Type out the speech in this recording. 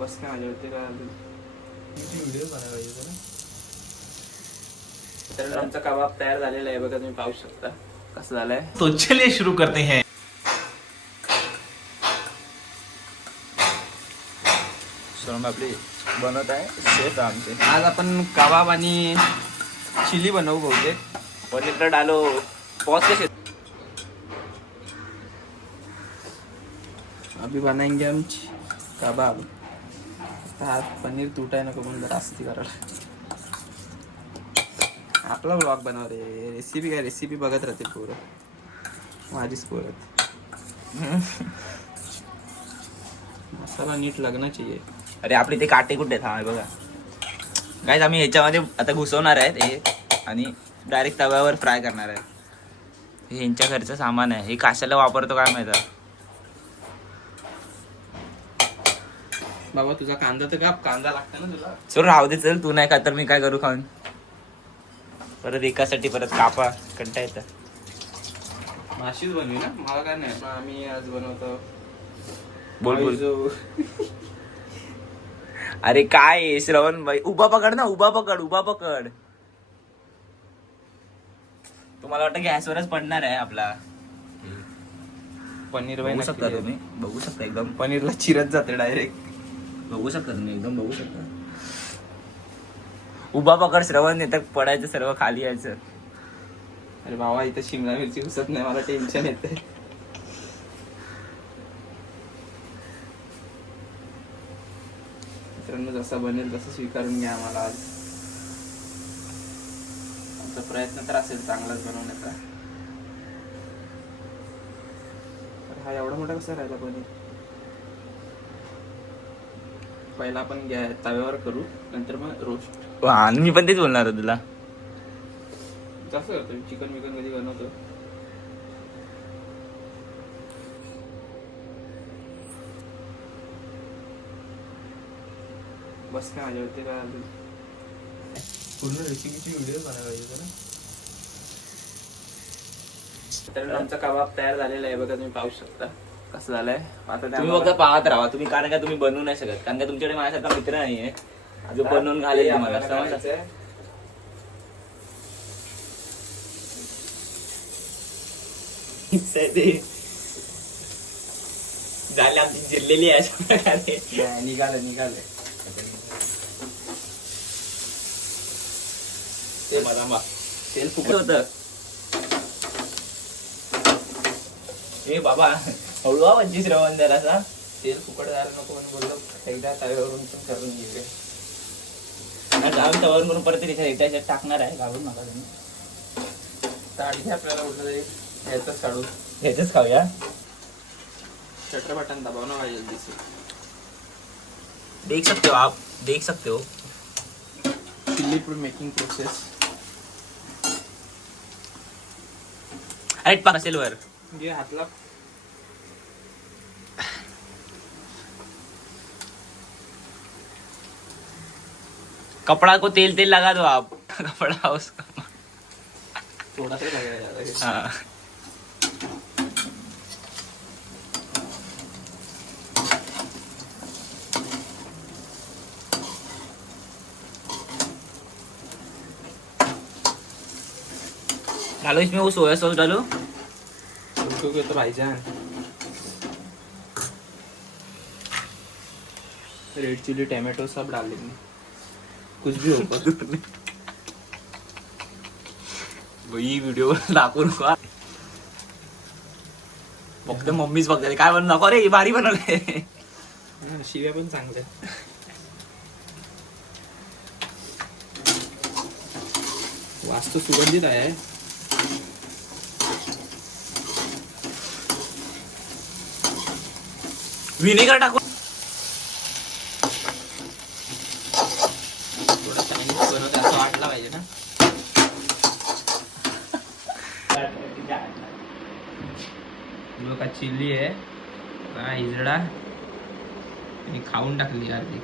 बस काय माझ्यावरती काय व्हिडिओ बनवायला पाहिजे तर आमचा कबाब तयार झालेला आहे बघा, तुम्ही पाहू शकता कसं झालंय. तो चलिए शुरू करते हैं. सोनम आपली बनवत आहे शेफ आमचे. आज आपण कबाब आणि चिली बनवू बहुतेक. पनीर तर डालो पॉज के अभी बनाएंगे हम कबाब. हात पनीर तुटाय नको म्हणून जरा आस्ती करायला. आपला ब्लॉग बनव रे. रेसिपी काय रेसिपी बघत राहते पोरं माझीच पोरं. मसाला नीट लग्नाची आहे. अरे आपली ते काटे कुठे थांब बघा गाईज, आम्ही ह्याच्यामध्ये आता घुसवणार आहेत हे आणि डायरेक्ट तव्यावर फ्राय करणार आहे. हे ह्यांच्या घरचं सामान आहे. हे कशाला वापरतो काय माहिती. बाबा तुझा कांदा तर काप. कांदा लागतो ना तुला. चल राहू दे, चल तू नाही का तर मी काय करू खाऊन. परत एकासाठी परत कापा कंटा येतं. माशीच बनवी ना, मला काय नाही. आम्ही आज बनवतो. बोल. अरे काय आहे श्रवण भाई, उभा पकड ना, उभा पकड. तुम्हाला वाटतं गॅसवरच पडणार आहे आपला. पनीर बघू शकता तुम्ही, बघू शकता एकदम पनीरला चिरत जाते डायरेक्ट. बघू शकता तुम्ही एकदम बघू शकता. उभा पकड श्रवण, नाही तर पडायचं सर्व खाली यायचं. अरे बाबा इथं शिमला मिरची घुसत नाही, मला टेन्शन येते. मित्रांनो जसं बनेल तसं स्वीकारून घ्या. मला आज आमचा प्रयत्न तर असेल चांगलाच बनवण्याचा. तर हा एवढा मोठा कसा राहिला पनीर. पहिला आपण तव्यावर करू, नंतर मग रोस्ट. मी पण तेच बोलणार होतो तुला. कसं करतो चिकन विकन कधी बनवतो. बस काय माझ्यावरती काय पूर्ण रेसिपीची व्हिडिओ बनवायला पाहिजे ना. तर आमचा कबाब तयार झालेला आहे बघा, तुम्ही पाहू शकता कसं झालंय. आता तुम्ही फक्त पाहत राहा तुम्ही, कारण का तुम्ही बनवू नाही शकत, कारण का तुमच्याकडे माझ्यासारखा मित्र नाहीये जो बनवून घालेल तुम्हाला. समजलं. झाले आमची जिरलेली आहे. निघाले तेल फुकट होत. ए बाबा हळू हा 25 रवन जरासा. तेल फुकट जायला नको म्हणून बोललो एकदा तव्यावरून पण करून घेऊया. घालून तवर करून परत त्याच्यात टाकणार आहे. घालून नका तुम्ही. ताडी आपल्याला उठलं तरी ह्याच काढू. ह्याच खाऊया. शटर बटन दबाव ना भाई जल्दी से. देख सकते हो आप, देख सकते हो. Chilli making process. अरे पाक असेल वर. ये हातला कपड़ा को तेल तेल लगा दो आप. कपड़ा उसका. थोड़ा सा लगेगा. हाँ. डालो इसमें वो सोया सॉस डालो. उनको तो भाईजान रेड चिली टमाटो सब डाल देंगे, कुछ भी होगा. ही व्हिडिओ दाखवून का फक्त मम्मीच बघते काय बनवू नको रे, भारी बनवले. शिव्या पण चांगल्या. वास्तू सुगंधित आहे. व्हिनेगर टाकू. थोडा चायनीज बनवते असं वाटला पाहिजे ना. लोका चिल्ली आहे हिजडा आणि खाऊन टाकली यार ती.